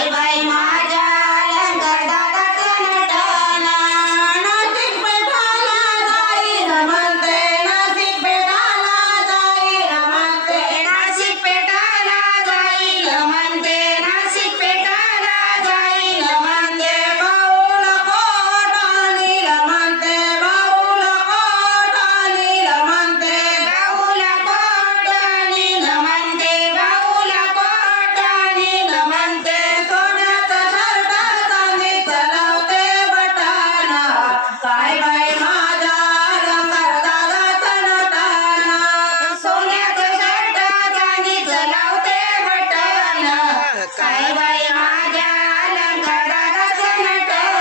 काय बाई माझ्या अलंकार दादाचं नटन नाशिक पेठाला जाईल म्हणते नाशिक पेठाला जाईल म्हणते नाशिक पेठाला जाईल म्हणते नाशिक पेठाला जाईल म्हणते बाऊल कोट नील म्हणते बाऊल कोट नील म्हणते बाऊल कोट नील म्हणते बाऊल कोट नील म्हणते सोन्याचं शर्ट चांदी चलवते बटन काय बाई माझ्या अलंकार दादाचं नटन सोन्याचं शर्ट चांदी चलवते बटन काय बाई माझ्या अलंकार दादाचं नटन